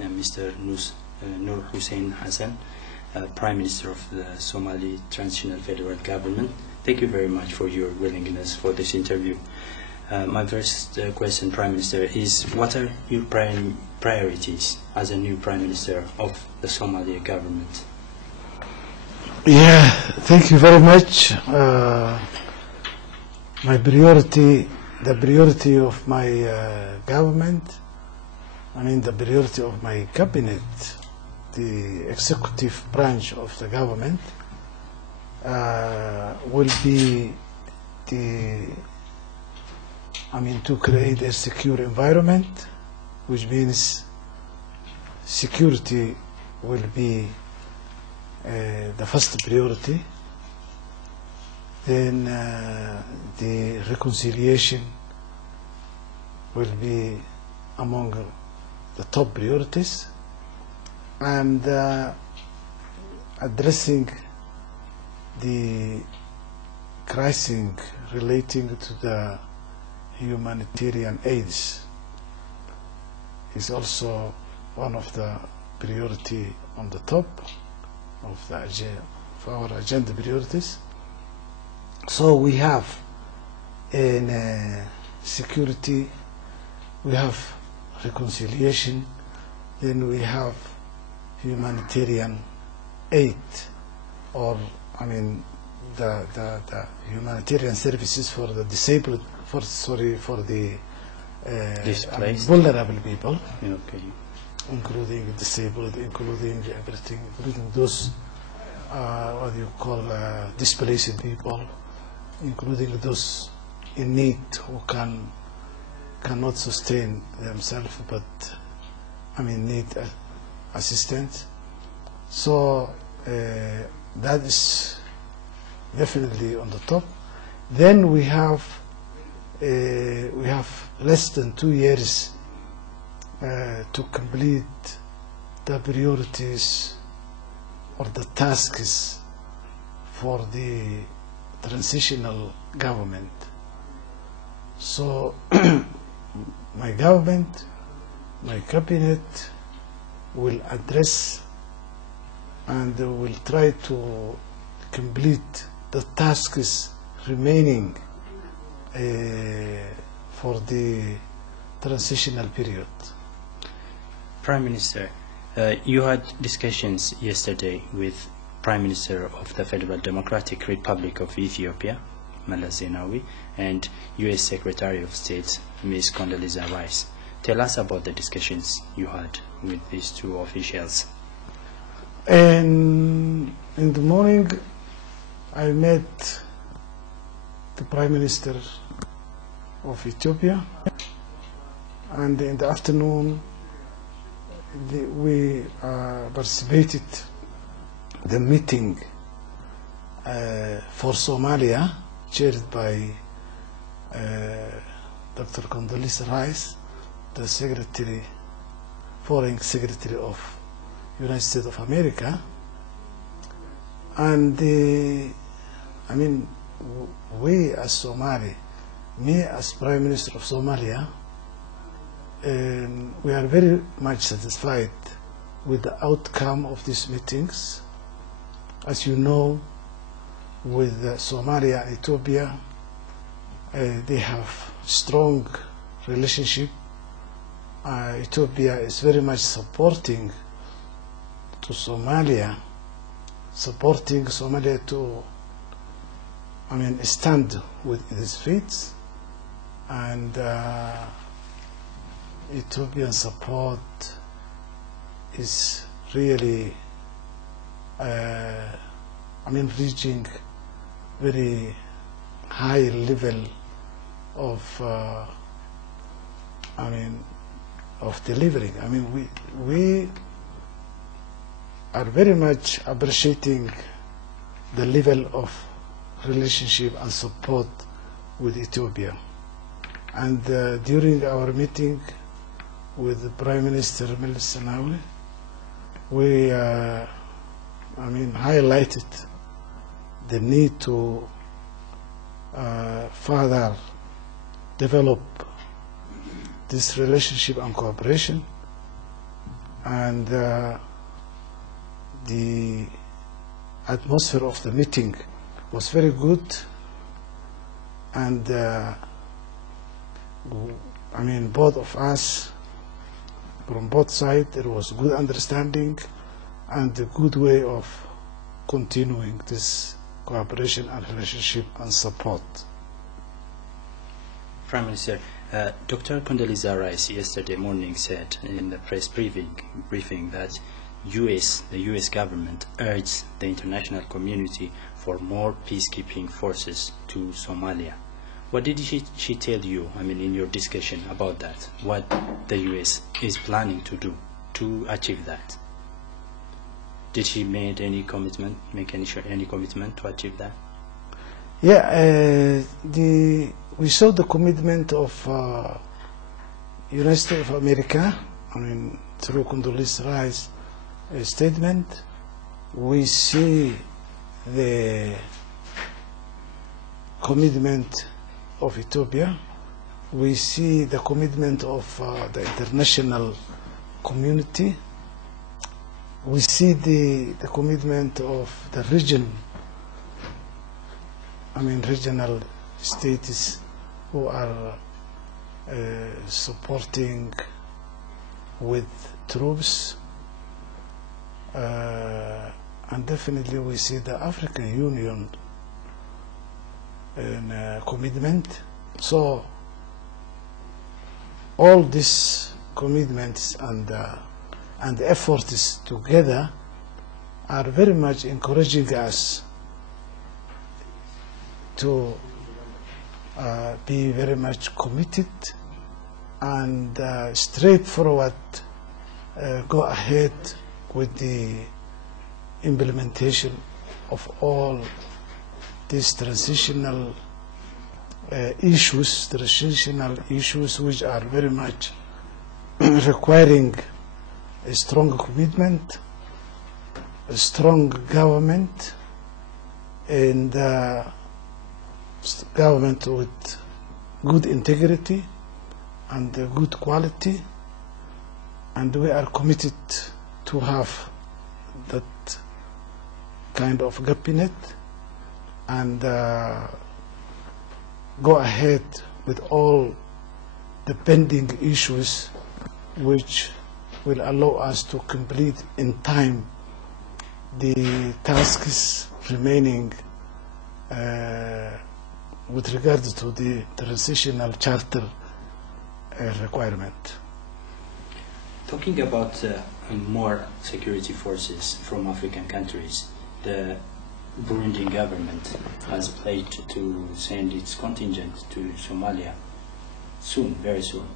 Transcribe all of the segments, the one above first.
Mr. Nuur Hassan, Prime Minister of the Somali Transitional Federal Government. Thank you very much for your willingness for this interview. My first question, Prime Minister, is what are your priorities as a new Prime Minister of the Somalia government? Yeah, thank you very much. The priority of my government, the priority of my cabinet, the executive branch of the government, will be to create a secure environment, which means security will be the first priority. Then the reconciliation will be among the top priorities, and addressing the crisis relating to the humanitarian aids is also one of the priority on the top of our agenda priorities. So we have in security, we have reconciliation, then we have humanitarian aid, or the humanitarian services for the disabled, for the vulnerable people, Okay. including disabled, including everything, including those what you call displaced people, including those in need who cannot sustain themselves, but need assistance. So that is definitely on the top. Then we have less than 2 years to complete the priorities or the tasks for the transitional government. So my government, my cabinet will address and will try to complete the tasks remaining for the transitional period. Prime Minister, you had discussions yesterday with Prime Minister of the Federal Democratic Republic of Ethiopia, Meles Zenawi, and U.S. Secretary of State, Ms. Condoleezza Rice. Tell us about the discussions you had with these two officials. And in the morning, I met the Prime Minister of Ethiopia, and in the afternoon, we participated the meeting for Somalia, chaired by Dr. Condoleezza Rice, the Foreign Secretary of United States of America. And we as Somali, me as Prime Minister of Somalia, we are very much satisfied with the outcome of these meetings. As you know, with Somalia and Ethiopia, they have strong relationship. Ethiopia is very much supporting Somalia to stand with its feet, and Ethiopian support is really reaching very high level of delivering. We are very much appreciating the level of relationship and support with Ethiopia. And during our meeting with the Prime Minister Meles Zenawi, we highlighted the need to further develop this relationship and cooperation, and the atmosphere of the meeting was very good, and I mean, both of us, from both sides, there was good understanding and a good way of continuing this cooperation and relationship and support. Prime Minister, Dr. Condoleezza Rice yesterday morning said in the press briefing that the US government urged the international community for more peacekeeping forces to Somalia. What did she tell you, I mean, in your discussion about that? What the US is planning to do to achieve that? Did she make any commitment to achieve that? Yeah, we saw the commitment of United States of America, I mean, through Condoleezza Rice's statement. We see the commitment of Ethiopia. We see the commitment of the international community. We see the commitment of the region, I mean, regional states who are supporting with troops, and definitely we see the African Union in commitment. So all these commitments and efforts together are very much encouraging us to be very much committed and straightforward, go ahead with the implementation of all these transitional issues which are very much requiring a strong commitment, a strong government, and government with good integrity and good quality, and we are committed to have that kind of cabinet and go ahead with all the pending issues which will allow us to complete in time the tasks remaining with regard to the transitional charter requirement. Talking about more security forces from African countries, the Burundian government has pledged to send its contingent to Somalia soon, very soon.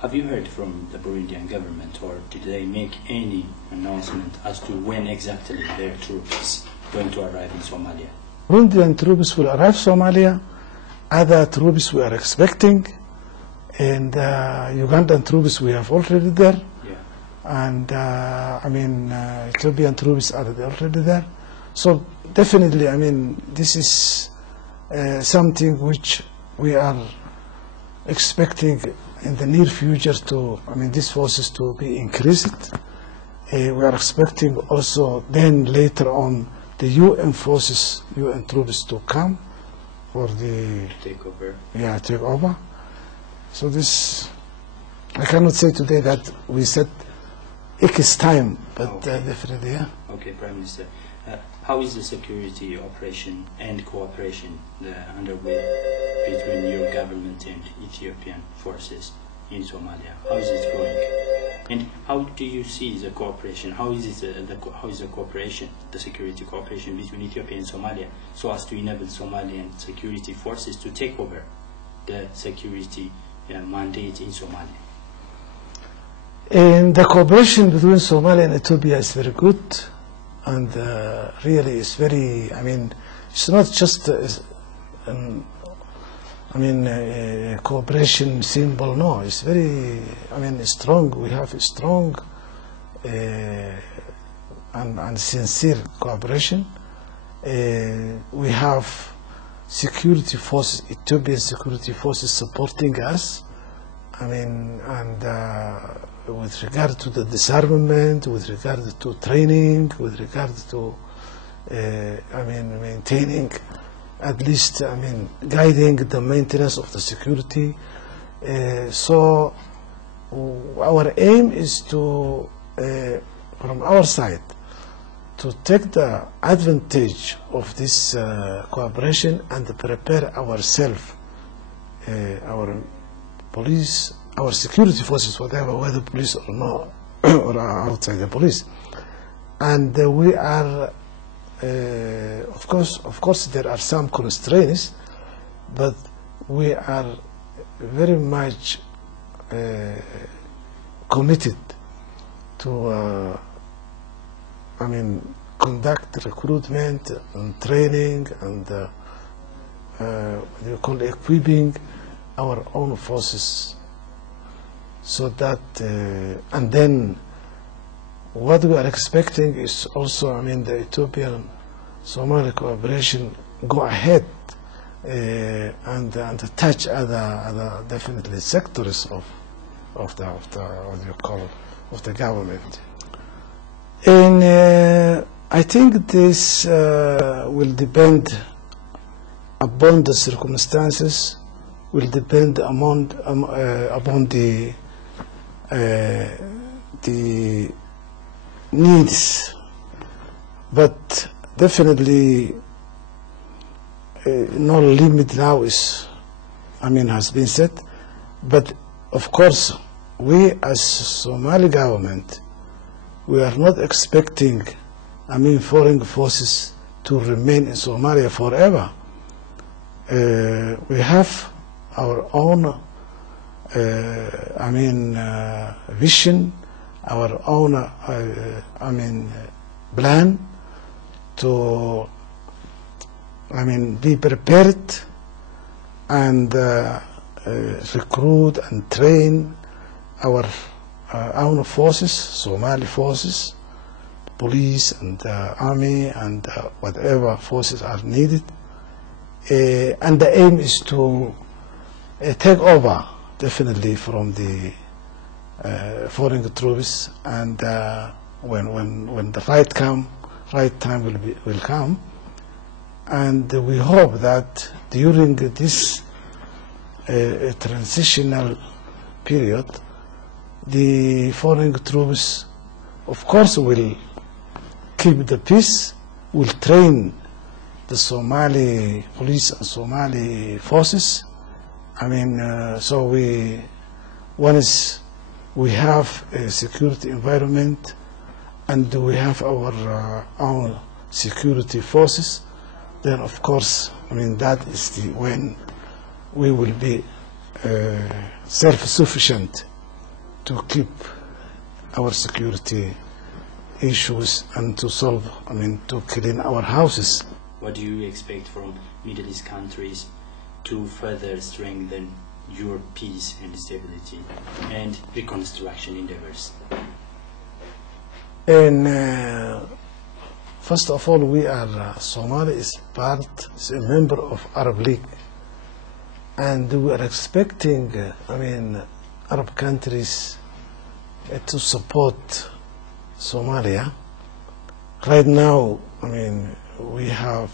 Have you heard from the Burundian government, or did they make any announcement as to when exactly their troops are going to arrive in Somalia? Burundian troops will arrive in Somalia. Other troops we are expecting, and Ugandan troops we have already there. Yeah. And I mean, Ethiopian troops are already there. So definitely, I mean, this is something which we are expecting in the near future to, I mean, these forces to be increased. We are expecting also then later on the UN forces, UN troops to come for the takeover. Yeah, take over. So this, I cannot say today that we said X time, but okay. Definitely, yeah. Okay, Prime Minister. How is the security operation and cooperation underway between your government and Ethiopian forces in Somalia? How is it going? And how do you see the cooperation? How is the cooperation, the security cooperation between Ethiopia and Somalia, so as to enable Somalian security forces to take over the security mandate in Somalia? And the cooperation between Somalia and Ethiopia is very good. And really, it's very, I mean, it's not just, cooperation symbol, no, it's very, I mean, strong. We have a strong and sincere cooperation. We have security forces, Ethiopian security forces supporting us, I mean, and with regard to the disarmament, with regard to training, with regard to, I mean, maintaining, at least, I mean, guiding the maintenance of the security. So our aim is to, from our side, to take the advantage of this cooperation and prepare ourselves, our police, our security forces, whatever, whether police or not, or outside the police. And we are, of course, there are some constraints, but we are very much committed to, I mean, conduct recruitment and training and what do you call equipping our own forces, so that and then what we are expecting is also, I mean, the Ethiopian-Somali cooperation go ahead and touch other definitely sectors of the what do you call it, of the government. And I think this will depend upon the circumstances, will depend upon the needs, but definitely no limit now is, I mean, has been set. But of course, we as Somali government, we are not expecting, I mean, foreign forces to remain in Somalia forever. We have our own, I mean, vision, our own, I mean, plan to, I mean, be prepared and recruit and train our own forces, Somali forces, police and army and whatever forces are needed. And the aim is to take over definitely from the foreign troops, and when the right time will come, and we hope that during this transitional period, the foreign troops, of course, will keep the peace, will train the Somali police and Somali forces. I mean, so once we have a security environment and we have our own security forces, then of course, I mean, that is when we will be self-sufficient to keep our security issues and to solve, I mean, to clean our houses. What do you expect from Middle East countries to further strengthen your peace and stability and reconstruction endeavors? And first of all, we are, Somalia is a member of Arab League, and we are expecting, I mean, Arab countries to support Somalia. Right now, I mean, we have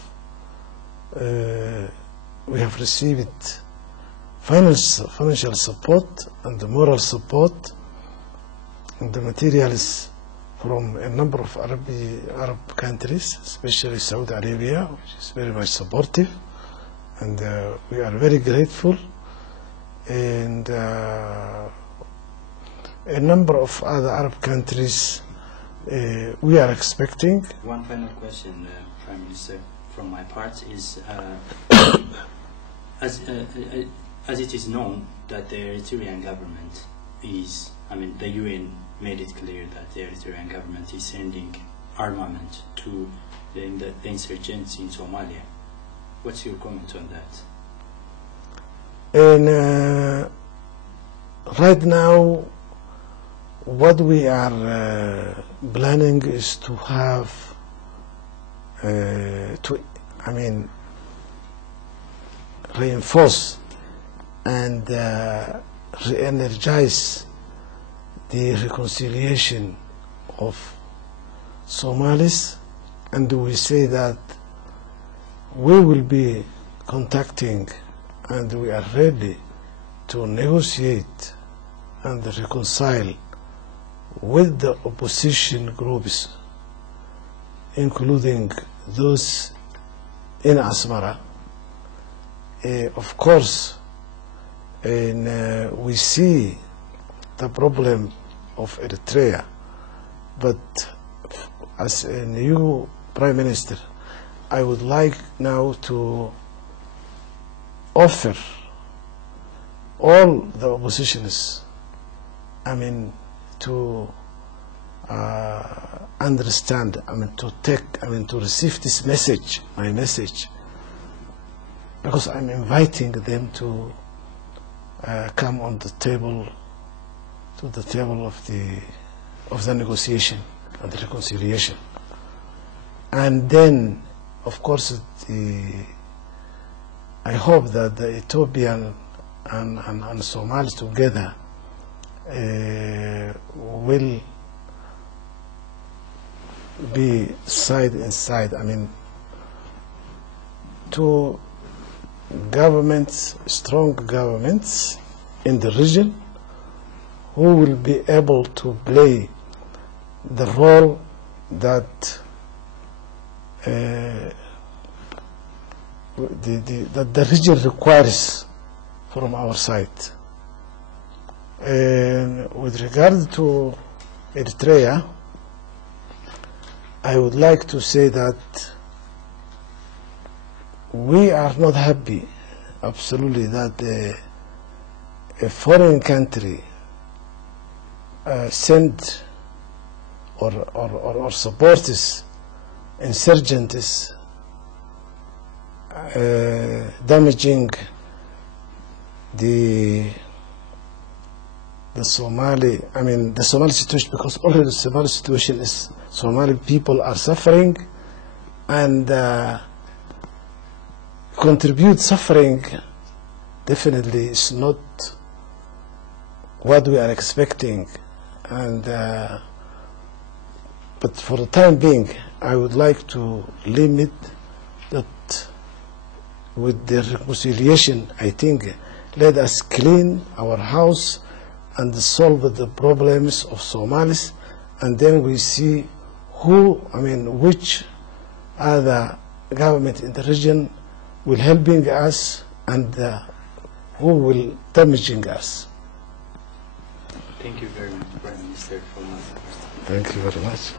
received financial support and the moral support and the materials from a number of Arab countries, especially Saudi Arabia, which is very much supportive, and we are very grateful. And a number of other Arab countries we are expecting. One final question, Prime Minister, from my part is, as it is known that the Eritrean government is, I mean, the UN made it clear that the Eritrean government is sending armament to the insurgents in Somalia. What's your comment on that? And right now, what we are planning is to have, reinforce and re-energize the reconciliation of Somalis, and we say that we will be contacting and we are ready to negotiate and reconcile with the opposition groups, including those in Asmara. Of course, we see the problem of Eritrea, but as a new Prime Minister, I would like now to offer all the oppositions, to understand, to receive this message, my message, because I'm inviting them to come on the table, to the table of the negotiation and the reconciliation. And then, of course, I hope that the Ethiopian and Somalis together will be side and side. Two governments, strong governments in the region, who will be able to play the role that the region requires from our side. With regard to Eritrea, I would like to say that we are not happy, absolutely, that a foreign country sent or supports insurgents damaging the Somali situation, because already the Somali situation is Somali people are suffering, and contribute suffering definitely is not what we are expecting, and but for the time being, I would like to limit that with the reconciliation. I think let us clean our house and solve the problems of Somalis, and then we see which other government in the region will helping us and who will damaging us. Thank you very much, Prime Minister, for my Thank you very much.